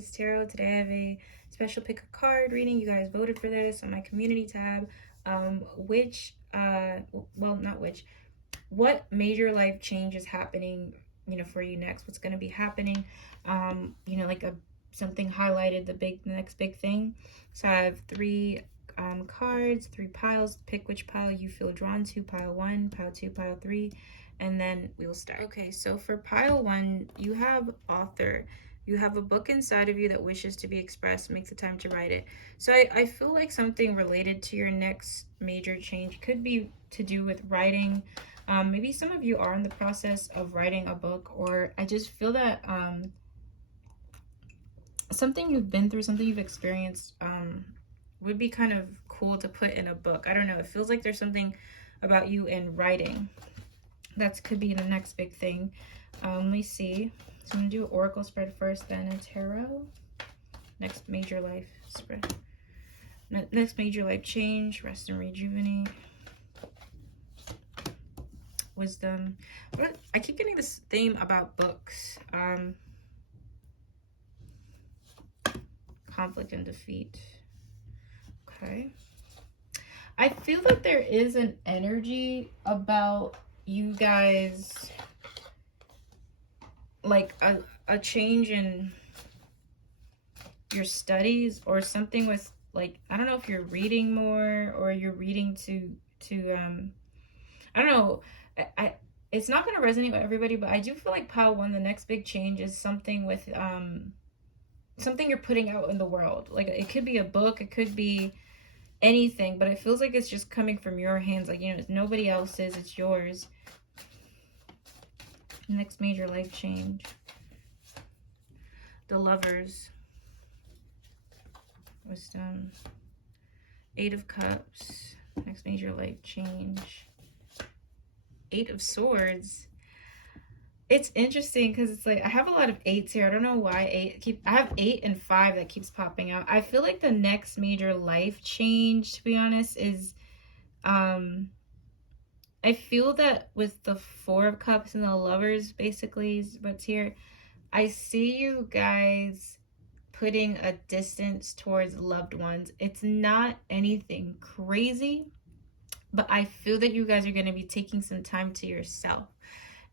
August Tarot. Today I have a special pick a card reading. You guys voted for this on my community tab. What major life change is happening, for you next? What's going to be happening? Something highlighted the next big thing. So I have three cards, three piles. Pick which pile you feel drawn to. Pile 1, pile 2, pile 3. And then we will start. Okay, so for pile 1, you have author. You have a book inside of you that wishes to be expressed. Make the time to write it. So I feel like something related to your next major change could be to do with writing. Maybe some of you are in the process of writing a book, or I just feel that something you've been through, something you've experienced would be kind of cool to put in a book. I don't know. It feels like there's something about you in writing. That could be the next big thing. Let me see. So I'm going to do an oracle spread first, then a tarot. Next major life spread. Next major life change, rest and rejuvenate. Wisdom. I keep getting this theme about books. Conflict and defeat. Okay. I feel that there is an energy about you guys, like a change in your studies or something with, like, I don't know if you're reading more or you're reading to I don't know. It's not going to resonate with everybody, but I do feel like pile 1, the next big change is something with something you're putting out in the world. Like, it could be a book, it could be anything, but it feels like it's just coming from your hands. Like, it's nobody else's, it's yours. Next major life change. The Lovers. Wisdom. 8 of Cups. Next major life change. 8 of Swords. It's interesting because it's like I have a lot of 8s here. I don't know why I have 8 and 5 that keeps popping out. I feel like the next major life change, to be honest, is I feel that with the 4 of Cups and the Lovers, basically, is what's here. I see you guys putting a distance towards loved ones. It's not anything crazy, but I feel that you guys are going to be taking some time to yourself.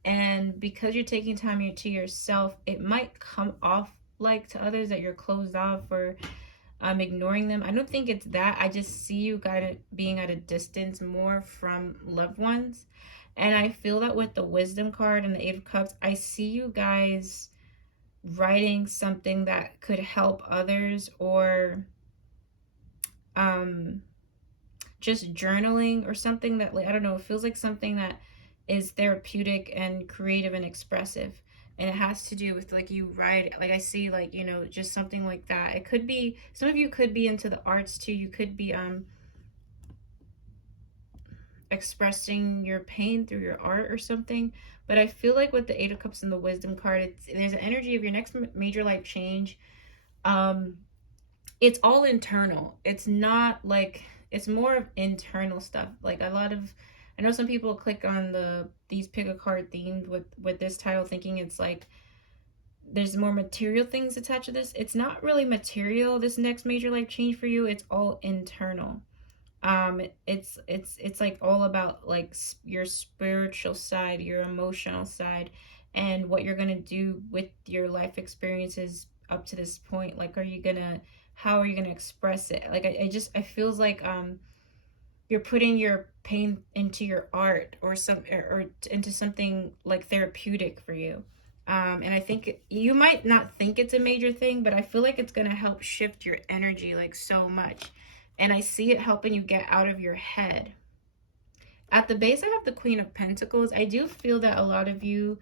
And because you're taking time to yourself, it might come off like to others that you're closed off or ignoring them. I don't think it's that. I just see you guys being at a distance more from loved ones. And I feel that with the Wisdom card and the 8 of Cups, I see you guys writing something that could help others, or just journaling or something that, like, I don't know, it feels like something that is therapeutic and creative and expressive. And it has to do with, like, you write, like, I see, like, just something like that. It could be, some of you could be into the arts too. You could be expressing your pain through your art or something. But I feel like with the 8 of Cups and the Wisdom card, there's an energy of your next major life change. It's all internal. It's not like, it's more of internal stuff. Like, I know some people click on these pick a card themed with this title thinking it's like there's more material things attached to this. It's not really material, this next major life change for you. It's all internal. It's like all about, like, your spiritual side, your emotional side, and what you're gonna do with your life experiences up to this point. Like, how are you gonna express it? Like, I feels like you're putting your pain into your art or into something like therapeutic for you. And I think you might not think it's a major thing, but I feel like it's going to help shift your energy, like, so much. And I see it helping you get out of your head. At the base, I have the Queen of Pentacles. I do feel that a lot of you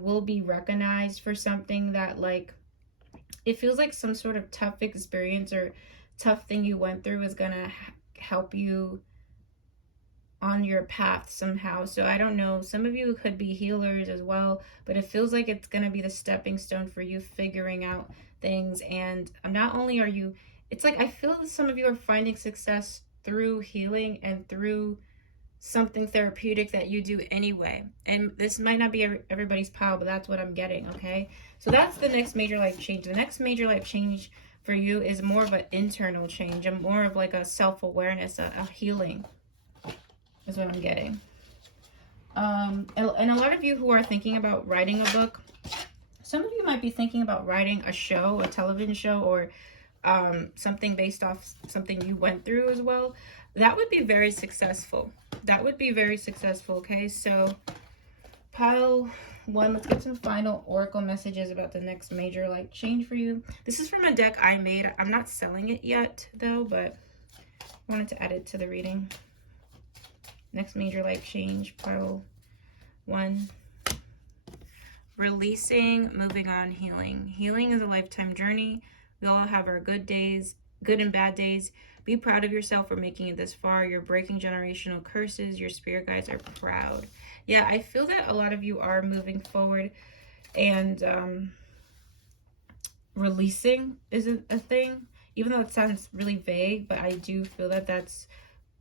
will be recognized for something that, like, it feels like some sort of tough experience or tough thing you went through is going to help you on your path somehow. So I don't know, some of you could be healers as well, but it feels like it's going to be the stepping stone for you figuring out things. And not only are you, it's like I feel that some of you are finding success through healing and through something therapeutic that you do anyway. And this might not be everybody's pile, but that's what I'm getting, okay? So that's the next major life change. The next major life change for you is more of an internal change, and more of like a self-awareness, a healing is what I'm getting. And a lot of you who are thinking about writing a book, some of you might be thinking about writing a show, a television show, or something based off something you went through as well. That would be very successful. That would be very successful, okay? So pile one, let's get some final oracle messages about the next major life change for you. This is from a deck I made. I'm not selling it yet though, but I wanted to add it to the reading. Next major life change, pile one. Releasing, moving on, healing. Healing is a lifetime journey. We all have our good days, good and bad days. Be proud of yourself for making it this far. You're breaking generational curses. Your spirit guides are proud. Yeah, I feel that a lot of you are moving forward, and releasing isn't a thing, even though it sounds really vague, but I do feel that that's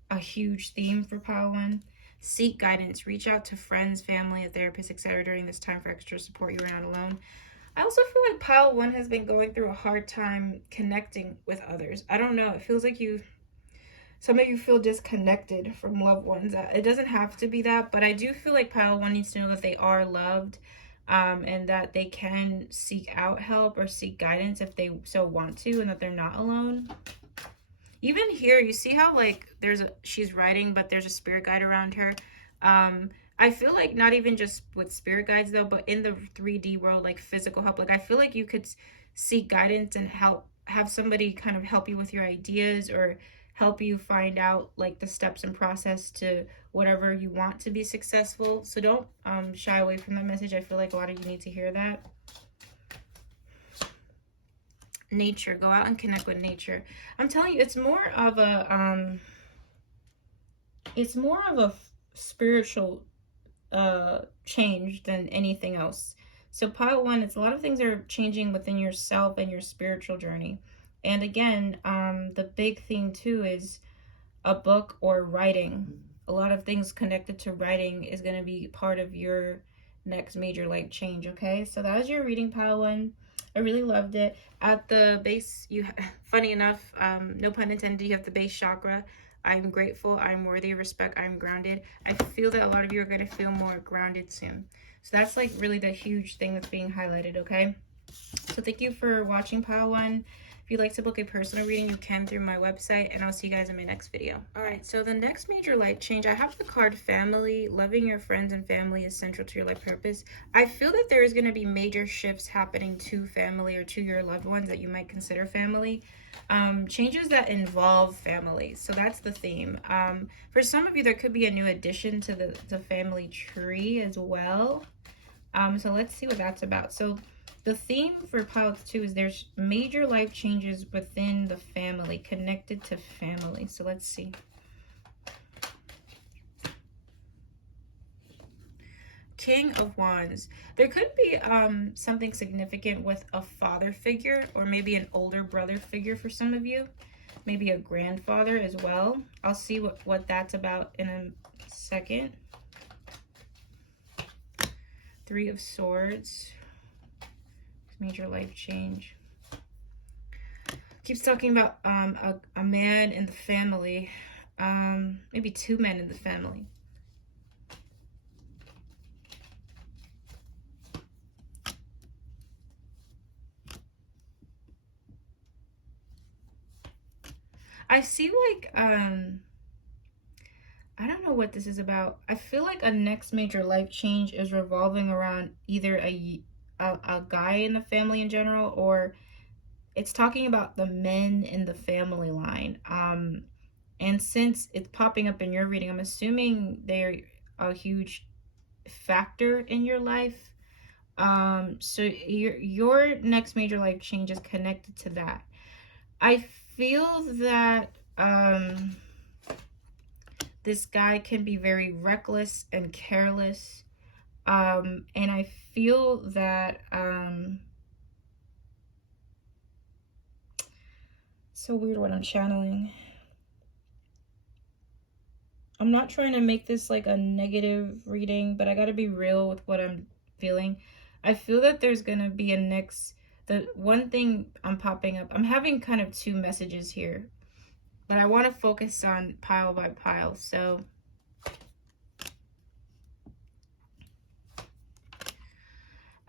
a huge theme for pile one. Seek guidance. Reach out to friends, family, a therapist, etc. during this time for extra support. You are not alone. I also feel like pile one has been going through a hard time connecting with others. I don't know. It feels like some of you feel disconnected from loved ones. It doesn't have to be that, but I do feel like pile one needs to know that they are loved, and that they can seek out help or seek guidance if they so want to, and that they're not alone. Even here, you see how like she's writing, but there's a spirit guide around her. I feel like not even just with spirit guides though, but in the 3D world, like physical help. Like I feel like you could seek guidance and have somebody kind of help you with your ideas, or help you find out like the steps and process to whatever you want to be successful. So don't shy away from that message. I feel like a lot of you need to hear that. Nature, go out and connect with nature. I'm telling you, it's more of a spiritual change than anything else. So pile one, it's a lot of things are changing within yourself and your spiritual journey. And again, the big thing too is a book or writing. A lot of things connected to writing is going to be part of your next major life change, okay? So that was your reading, pile one. I really loved it. At the base, funny enough, no pun intended, you have the base chakra. I'm grateful, I'm worthy of respect, I'm grounded. I feel that a lot of you are going to feel more grounded soon. So that's like really the huge thing that's being highlighted, okay? So thank you for watching pile one. If you'd like to book a personal reading, you can through my website, and I'll see you guys in my next video. All right, so the next major life change, I have the card family. Loving your friends and family is central to your life purpose. I feel that there is going to be major shifts happening to family, or to your loved ones that you might consider family. Changes that involve family. So that's the theme. For some of you, there could be a new addition to the family tree as well. So let's see what that's about. So the theme for pile two is there's major life changes within the family, connected to family. So let's see. King of Wands. There could be something significant with a father figure, or maybe an older brother figure for some of you. Maybe a grandfather as well. I'll see what that's about in a second. Three of Swords. Major life change. Keeps talking about a man in the family. Maybe two men in the family. I see like I don't know what this is about. I feel like a next major life change is revolving around either a guy in the family in general, or it's talking about the men in the family line. And since it's popping up in your reading, I'm assuming they're a huge factor in your life. So your next major life change is connected to that. I feel that this guy can be very reckless and careless. And I feel that so weird what I'm channeling. I'm not trying to make this like a negative reading, but I gotta be real with what I'm feeling. I feel that there's gonna be a next. The one thing I'm popping up, I'm having kind of two messages here, but I want to focus on pile by pile. So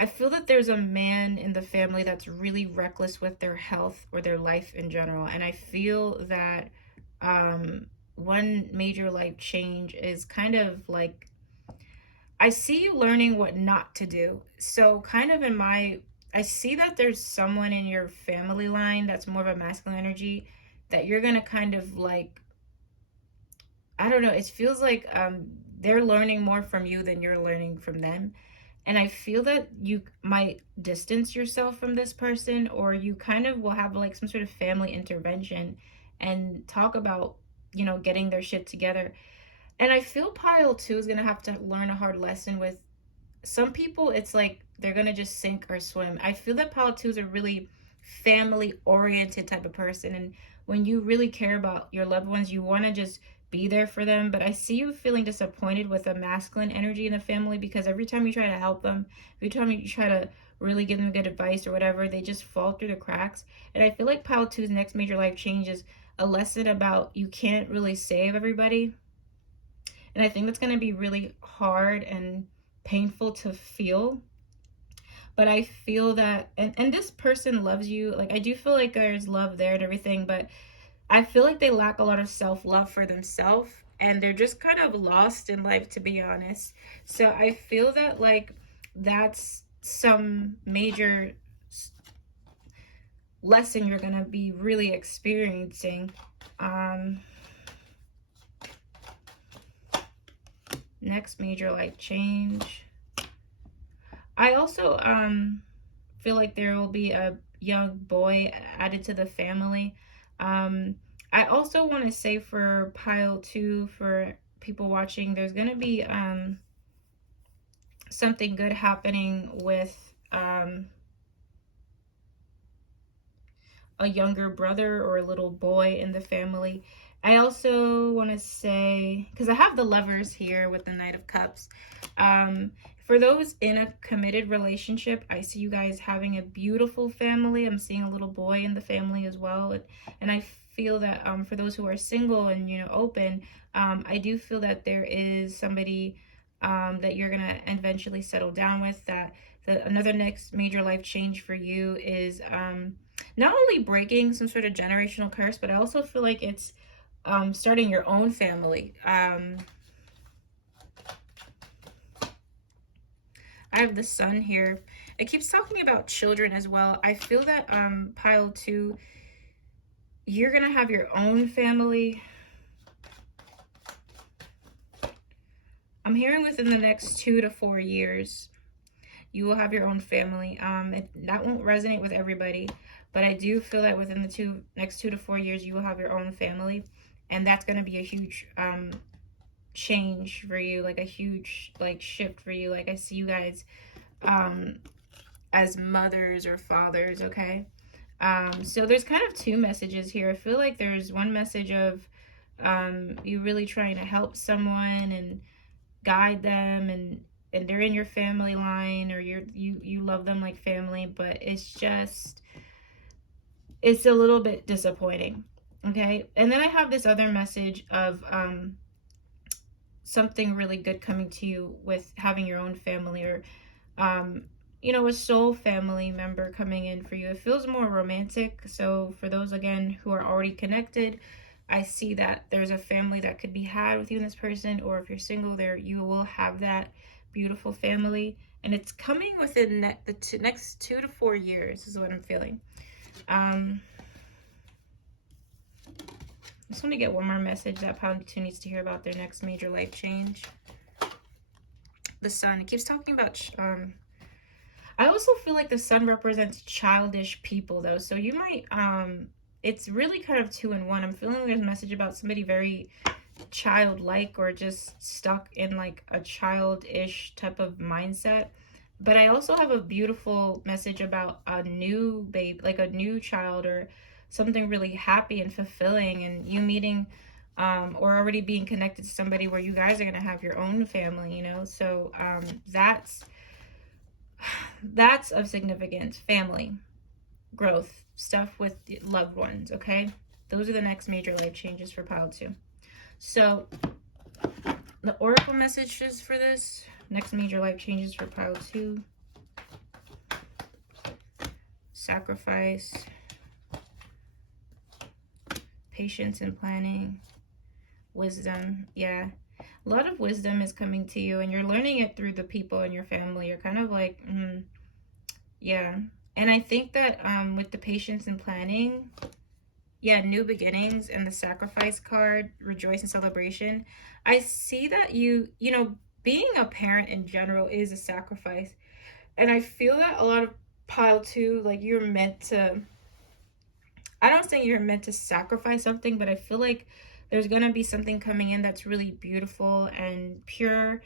I feel that there's a man in the family that's really reckless with their health or their life in general. And I feel that one major life change is kind of like, I see you learning what not to do. So, kind of I see that there's someone in your family line that's more of a masculine energy that you're going to kind of like, I don't know, it feels like they're learning more from you than you're learning from them. And I feel that you might distance yourself from this person, or you kind of will have like some sort of family intervention and talk about, getting their shit together. And I feel pile two is going to have to learn a hard lesson with some people. It's like they're going to just sink or swim. I feel that pile two is a really family oriented type of person. And when you really care about your loved ones, you want to just be there for them. But I see you feeling disappointed with a masculine energy in the family, because every time you try to help them, every time you try to really give them good advice or whatever, they just fall through the cracks. And I feel like pile two's next major life change is a lesson about you can't really save everybody. And I think that's going to be really hard and painful to feel. But I feel that, and this person loves you. Like, I do feel like there's love there and everything, but I feel like they lack a lot of self-love for themselves, and they're just kind of lost in life, to be honest. So I feel that like that's some major lesson you're going to be really experiencing. Next major life change. I also feel like there will be a young boy added to the family. I also want to say for pile two, for people watching, there's going to be something good happening with a younger brother or a little boy in the family. I also want to say, because I have the lovers here with the Knight of Cups, for those in a committed relationship, I see you guys having a beautiful family. I'm seeing a little boy in the family as well. And I feel that for those who are single and, open, I do feel that there is somebody that you're going to eventually settle down with. That another next major life change for you is not only breaking some sort of generational curse, but I also feel like it's starting your own family. I have the Sun here. It keeps talking about children as well. I feel that pile two, you're going to have your own family. I'm hearing within the next 2 to 4 years, you will have your own family. That won't resonate with everybody, but I do feel that within the next 2 to 4 years, you will have your own family. And that's going to be a huge change for you, like a huge shift for you. Like I see you guys as mothers or fathers, okay? So there's kind of two messages here. I feel like there's one message of you really trying to help someone and guide them, and they're in your family line, or you love them like family, but it's a little bit disappointing. Okay, and then I have this other message of something really good coming to you with having your own family, or a soul family member coming in for you. It feels more romantic. So for those again who are already connected, I see that there's a family that could be had with you and this person, or if you're single, there you will have that beautiful family, and it's coming within the next 2 to 4 years is what I'm feeling. I just want to get one more message that pile two needs to hear about their next major life change. The Sun. It keeps talking about I also feel like the Sun represents childish people, though. So you might it's really kind of 2 in 1. I'm feeling there's a message about somebody very childlike, or just stuck in like a childish type of mindset. But I also have a beautiful message about a new babe, like a new child, or something really happy and fulfilling, and you meeting or already being connected to somebody where you guys are going to have your own family, you know. So that's of significance. Family, growth, stuff with loved ones, okay? Those are the next major life changes for pile 2. So the oracle messages for this next major life changes for pile 2: sacrifice, patience and planning, wisdom. Yeah, a lot of wisdom is coming to you, and you're learning it through the people in your family. You're kind of like, yeah. And I think that with the patience and planning, yeah, new beginnings, and the sacrifice card, rejoice and celebration, I see that you know, being a parent in general is a sacrifice. And I feel that a lot of pile 2, like, you're meant to, I don't say you're meant to sacrifice something, but I feel like there's going to be something coming in that's really beautiful and pure,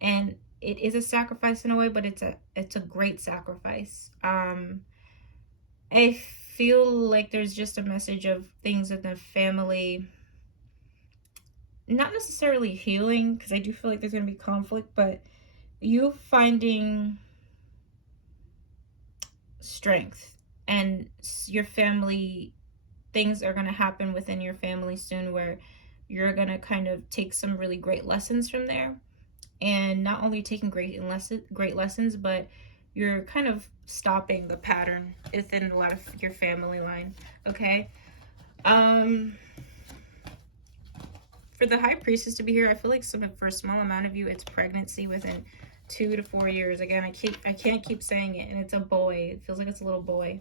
and it is a sacrifice in a way, but it's a great sacrifice. I feel like there's just a message of things in the family, not necessarily healing, because I do feel like there's going to be conflict, but you finding strength, and your family, things are going to happen within your family soon where you're going to kind of take some really great lessons from there, and not only taking great lessons, but you're kind of stopping the pattern within a lot of your family line. Okay. For the high priestess to be here, I feel like for a small amount of you, it's pregnancy within 2 to 4 years. Again, I can't keep saying it, and it's a boy. It feels like it's a little boy.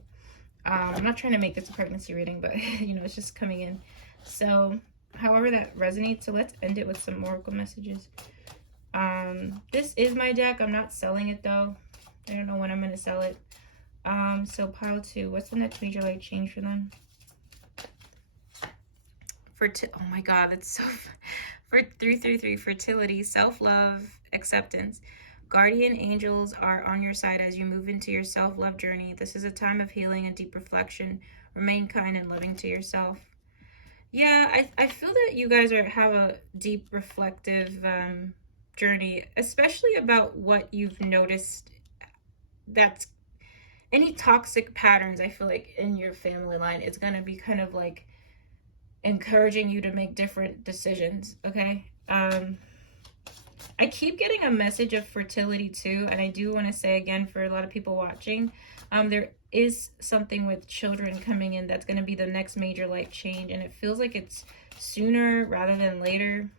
I'm not trying to make this a pregnancy reading, but you know, it's just coming in. So however that resonates. So let's end it with some oracle messages. This is my deck. I'm not selling it though. I don't know when I'm going to sell it. So pile 2, what's the next major life change for them? Oh my god, that's so for 333, fertility, self-love, acceptance. Guardian angels are on your side as you move into your self-love journey. This is a time of healing and deep reflection. Remain kind and loving to yourself. Yeah, I feel that you guys have a deep reflective journey, especially about what you've noticed. That's any toxic patterns, I feel like, in your family line. It's going to be kind of like encouraging you to make different decisions. Okay. I keep getting a message of fertility too, and I do want to say again, for a lot of people watching, there is something with children coming in that's going to be the next major life change, and it feels like it's sooner rather than later.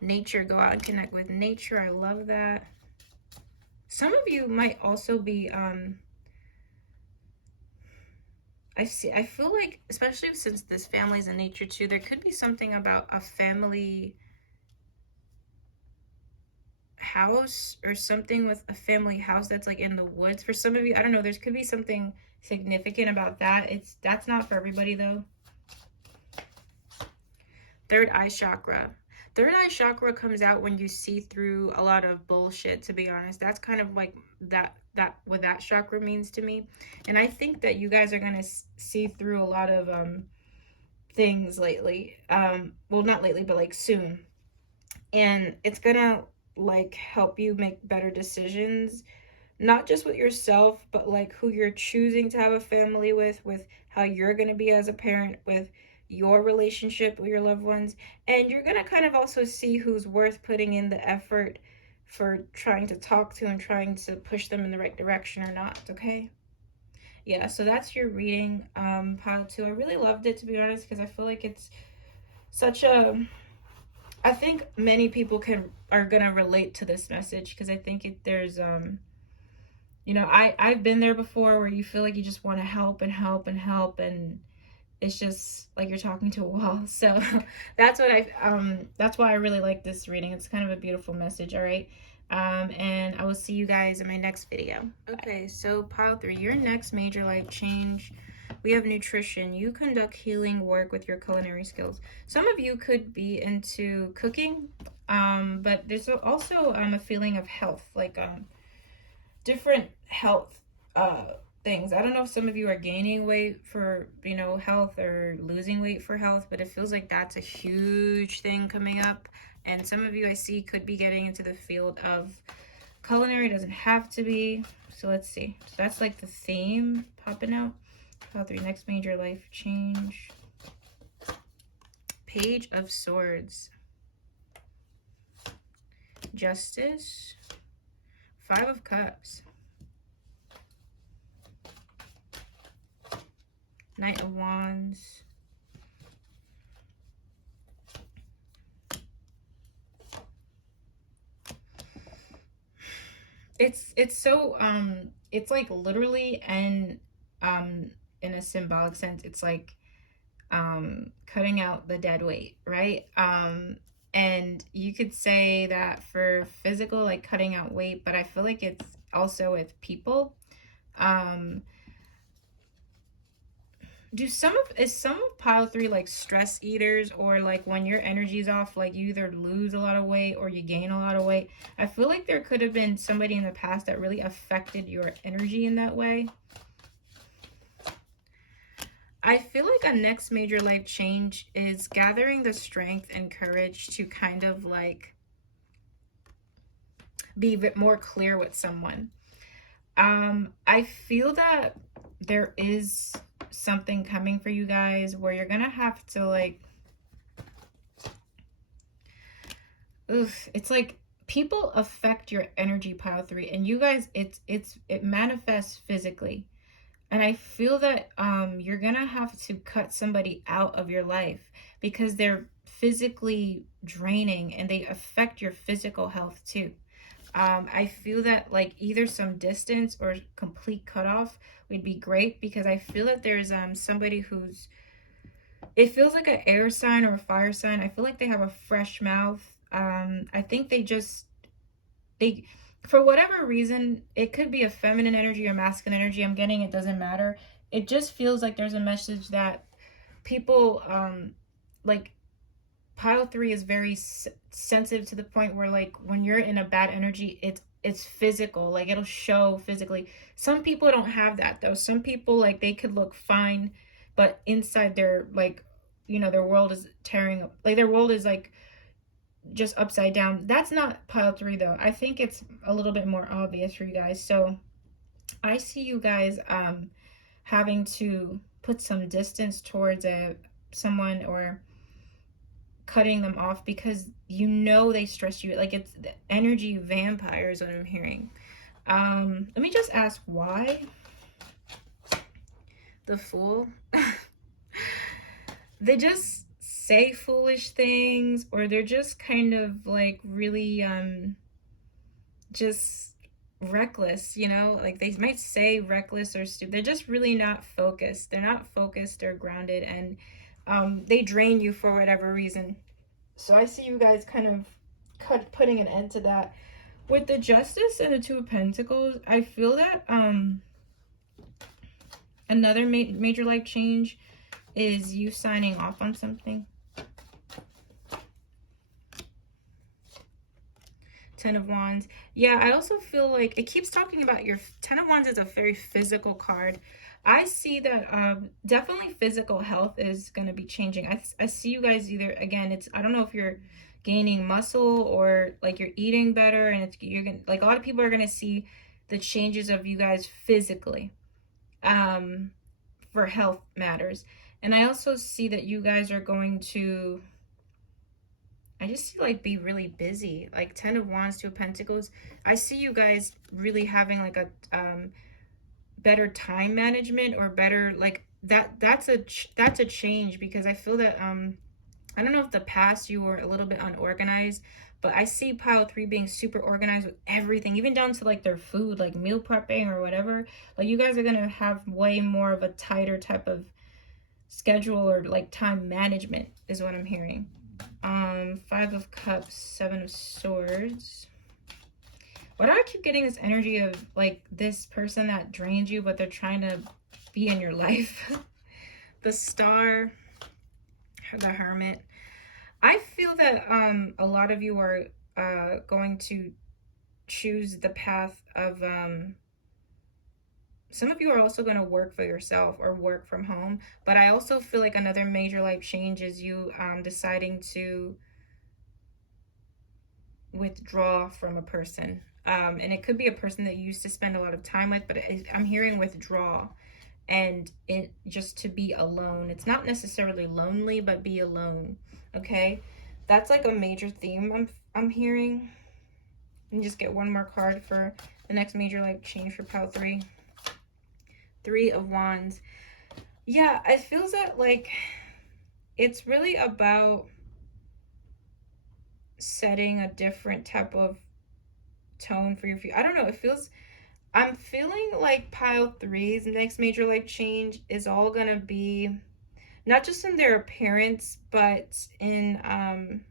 Nature, go out and connect with nature. I love that. Some of you might also be I feel like, especially since this family is in nature too, there could be something about a family house or something with a family house that's like in the woods. For some of you, I don't know, there could be something significant about that. That's not for everybody though. Third eye chakra. Third eye chakra comes out when you see through a lot of bullshit, to be honest. That's kind of like what that chakra means to me. And I think that you guys are going to see through a lot of things lately. Well, not lately, but like soon. And it's going to like help you make better decisions, not just with yourself, but like who you're choosing to have a family with how you're going to be as a parent, with your relationship with your loved ones. And you're going to kind of also see who's worth putting in the effort for trying to talk to and trying to push them in the right direction or not. Okay. Yeah, so that's your reading, pile 2. I really loved it, to be honest, because I feel like it's such a, I think many people are gonna relate to this message, because I think there's you know, I've been there before, where you feel like you just want to help and help and help, and it's just like you're talking to a wall. So that's why I really like this reading. It's kind of a beautiful message. All right. And I will see you guys in my next video. Okay, so pile 3, your next major life change. We have nutrition. You conduct healing work with your culinary skills. Some of you could be into cooking, but there's also a feeling of health, like different health things. I don't know if some of you are gaining weight for, you know, health, or losing weight for health, but it feels like that's a huge thing coming up. And some of you I see could be getting into the field of culinary. Doesn't have to be. So let's see. So that's like the theme popping out. Pile 3, next major life change. Page of Swords. Justice. 5 of Cups. Knight of Wands. It's so it's like literally, and in a symbolic sense, it's like cutting out the dead weight, right? And you could say that for physical, like cutting out weight, but I feel like it's also with people. Is some of pile 3 like stress eaters, or like when your energy's off, like you either lose a lot of weight or you gain a lot of weight? I feel like there could have been somebody in the past that really affected your energy in that way. I feel like a next major life change is gathering the strength and courage to kind of like be a bit more clear with someone. I feel that there is something coming for you guys where you're gonna have to like, it's like people affect your energy, pile 3, and you guys, it manifests physically. And I feel that you're gonna have to cut somebody out of your life because they're physically draining and they affect your physical health too. I feel that like either some distance or complete cutoff would be great, because I feel that there's somebody who's, it feels like an air sign or a fire sign. I feel like they have a fresh mouth. I think they for whatever reason, it could be a feminine energy or masculine energy. I'm getting, it doesn't matter. It just feels like there's a message that people like pile 3 is very sensitive to the point where like when you're in a bad energy, it's physical, like it'll show physically. Some people don't have that though. Some people, like, they could look fine, but inside they're like, you know, their world is tearing up, like their world is like just upside down. That's not pile 3 though. I think it's a little bit more obvious for you guys. So I see you guys having to put some distance towards someone, or cutting them off, because you know they stress you. Like, it's the energy vampire is what I'm hearing. Let me just ask why. The Fool. They just say foolish things, or they're just kind of like really just reckless, you know? Like, they might say reckless or stupid. They're just really not focused. They're not focused or grounded, and they drain you for whatever reason. So I see you guys kind of putting an end to that. With the Justice and the 2 of Pentacles, I feel that another major life change is you signing off on something. 10 of Wands. Yeah, I also feel like it keeps talking about your 10 of Wands is a very physical card. I see that definitely physical health is going to be changing. I see you guys either, again, I don't know if you're gaining muscle or like you're eating better, and you're going to, like, a lot of people are going to see the changes of you guys physically for health matters. And I also see that you guys are going to, I just see like be really busy. Like 10 of Wands, 2 of Pentacles. I see you guys really having like a better time management, or better like that's a change, because I feel that I don't know if the past you were a little bit unorganized, but I see pile 3 being super organized with everything, even down to like their food, like meal prepping or whatever. Like, you guys are gonna have way more of a tighter type of schedule, or like time management is what I'm hearing. 5 of Cups, 7 of Swords. Why do I keep getting this energy of like this person that drains you, but they're trying to be in your life? The Star, the Hermit. I feel that a lot of you are going to choose the path of some of you are also going to work for yourself or work from home, but I also feel like another major life change is you deciding to withdraw from a person. And it could be a person that you used to spend a lot of time with, but I'm hearing withdraw, and it just to be alone. It's not necessarily lonely, but be alone. Okay, that's like a major theme I'm hearing. And just get one more card for the next major life change for pile 3. 3 of Wands. Yeah, it feels that like it's really about setting a different type of tone for your future. I don't know. It feels, I'm feeling like pile 3's next major life change is all gonna be not just in their appearance, but in I'm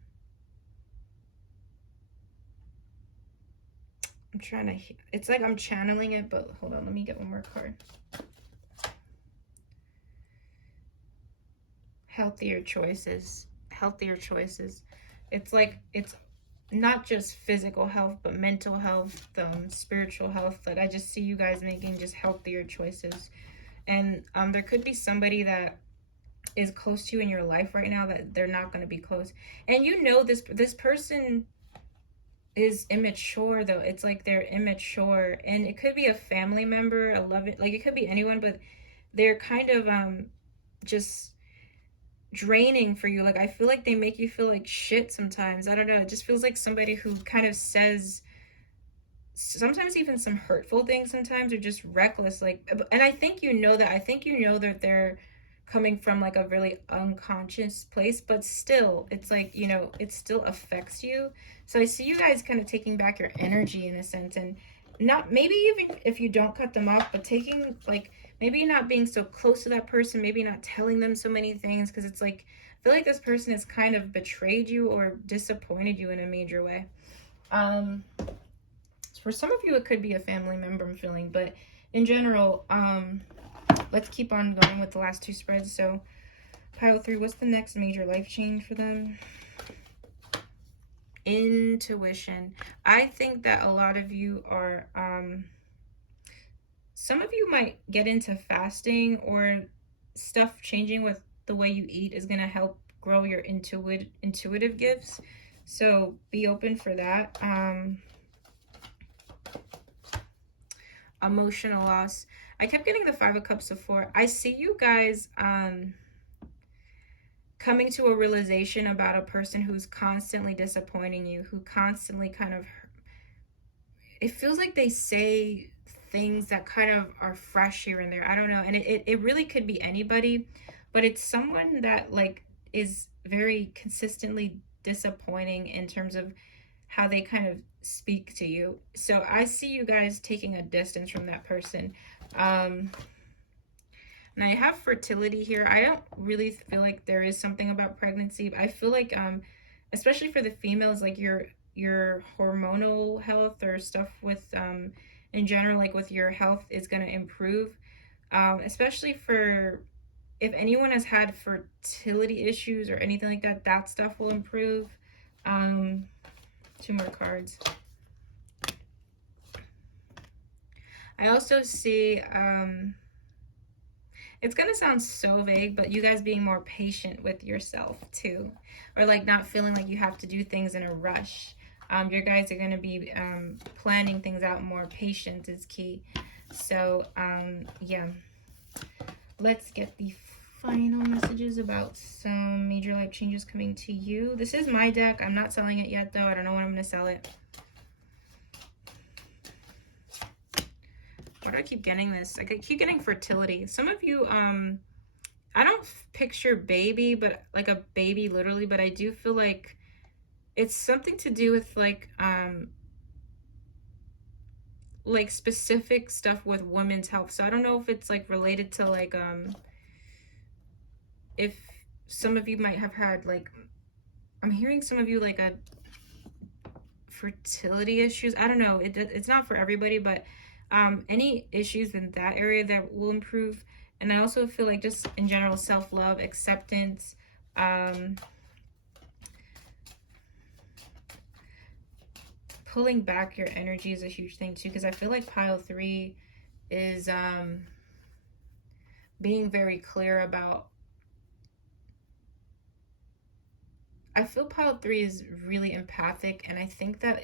trying to, it's like I'm channeling it, but hold on, let me get one more card. Healthier choices. Healthier choices. It's like, it's not just physical health, but mental health, spiritual health. Like, I just see you guys making just healthier choices. And there could be somebody that is close to you in your life right now that they're not going to be close. And you know this person is immature, though. It's like they're immature, and it could be a family member, a loving, like it could be anyone, but they're kind of just draining for you. Like, I feel like they make you feel like shit sometimes. I don't know, it just feels like somebody who kind of says sometimes even some hurtful things sometimes, or just reckless, like, and I think you know that. I think you know that they're coming from like a really unconscious place, but still, it's like, you know, it still affects you. So I see you guys kind of taking back your energy in a sense, and not, maybe even if you don't cut them off, but taking, like, maybe not being so close to that person, maybe not telling them so many things, because it's like, I feel like this person has kind of betrayed you or disappointed you in a major way. For some of you, it could be a family member, I'm feeling, but in general, let's keep on going with the last 2 spreads. So pile 3, what's the next major life change for them? Intuition. I think that a lot of you are, some of you might get into fasting, or stuff changing with the way you eat is going to help grow your intuitive gifts. So be open for that. Emotional loss. I kept getting the 5 of Cups before. I see you guys coming to a realization about a person who's constantly disappointing you, who constantly kind of, it feels like they say things that kind of are fresh here and there. I don't know. And it really could be anybody, but it's someone that like is very consistently disappointing in terms of how they kind of speak to you. So I see you guys taking a distance from that person. Now I have fertility here. I don't really feel like there is something about pregnancy. I feel like, especially for the females, like your hormonal health or stuff with, in general, like with your health is going to improve. Especially for, if anyone has had fertility issues or anything like that, that stuff will improve. 2 more cards. I also see, it's going to sound so vague, but you guys being more patient with yourself too, or like not feeling like you have to do things in a rush. You guys are going to be planning things out more. Patience is key. So yeah, let's get the final messages about some major life changes coming to you. This is my deck. I'm not selling it yet, though. I don't know when I'm going to sell it. Why do I keep getting this? I keep getting fertility. Some of you, I don't picture baby, but like a baby literally, but I do feel like it's something to do with like specific stuff with women's health. So I don't know if it's like related to like, if some of you might have had like, I'm hearing some of you like a fertility issues. I don't know. It's not for everybody, but any issues in that area that will improve. And I also feel like just in general, self-love, acceptance, pulling back your energy is a huge thing too, because I feel like pile 3 is being very clear about, I feel pile 3 is really empathic, and I think that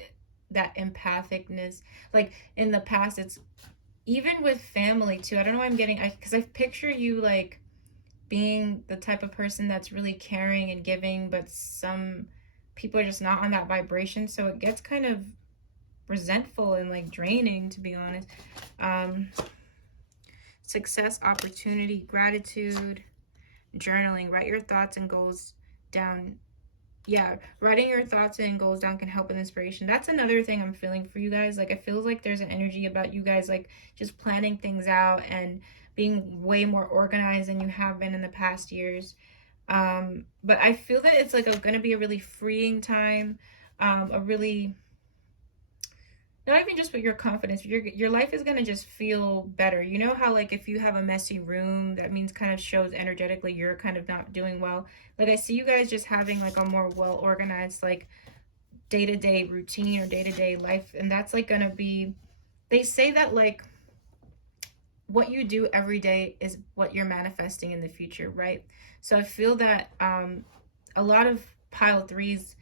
that empathicness, like in the past, it's even with family too. I don't know why I'm getting, because I picture you like being the type of person that's really caring and giving, but some people are just not on that vibration, so it gets kind of resentful and like draining, to be honest. Success, opportunity, gratitude, journaling. Write your thoughts and goals down. Yeah, writing your thoughts and goals down can help with inspiration. That's another thing I'm feeling for you guys. Like, I feel like there's an energy about you guys, like just planning things out and being way more organized than you have been in the past years. But I feel that it's like going to be a really freeing time, a really, not even just with your confidence, your life is going to just feel better. You know how like if you have a messy room, that means kind of shows energetically you're kind of not doing well. Like, I see you guys just having like a more well organized like day-to-day routine or day-to-day life, and that's like going to be, they say that like what you do every day is what you're manifesting in the future, right? So I feel that a lot of pile 3's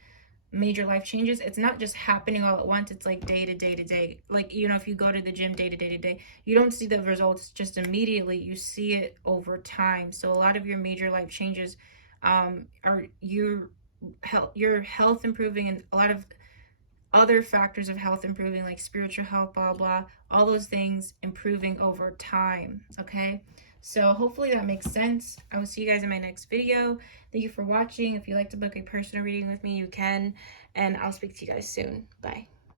major life changes, it's not just happening all at once. It's like day to day to day. Like, you know, if you go to the gym day to day to day, you don't see the results just immediately, you see it over time. So a lot of your major life changes are your health improving, and a lot of other factors of health improving, like spiritual health, blah blah, all those things improving over time. Okay, so hopefully that makes sense. I will see you guys in my next video. Thank you for watching. If you'd like to book a personal reading with me, you can, and I'll speak to you guys soon. Bye.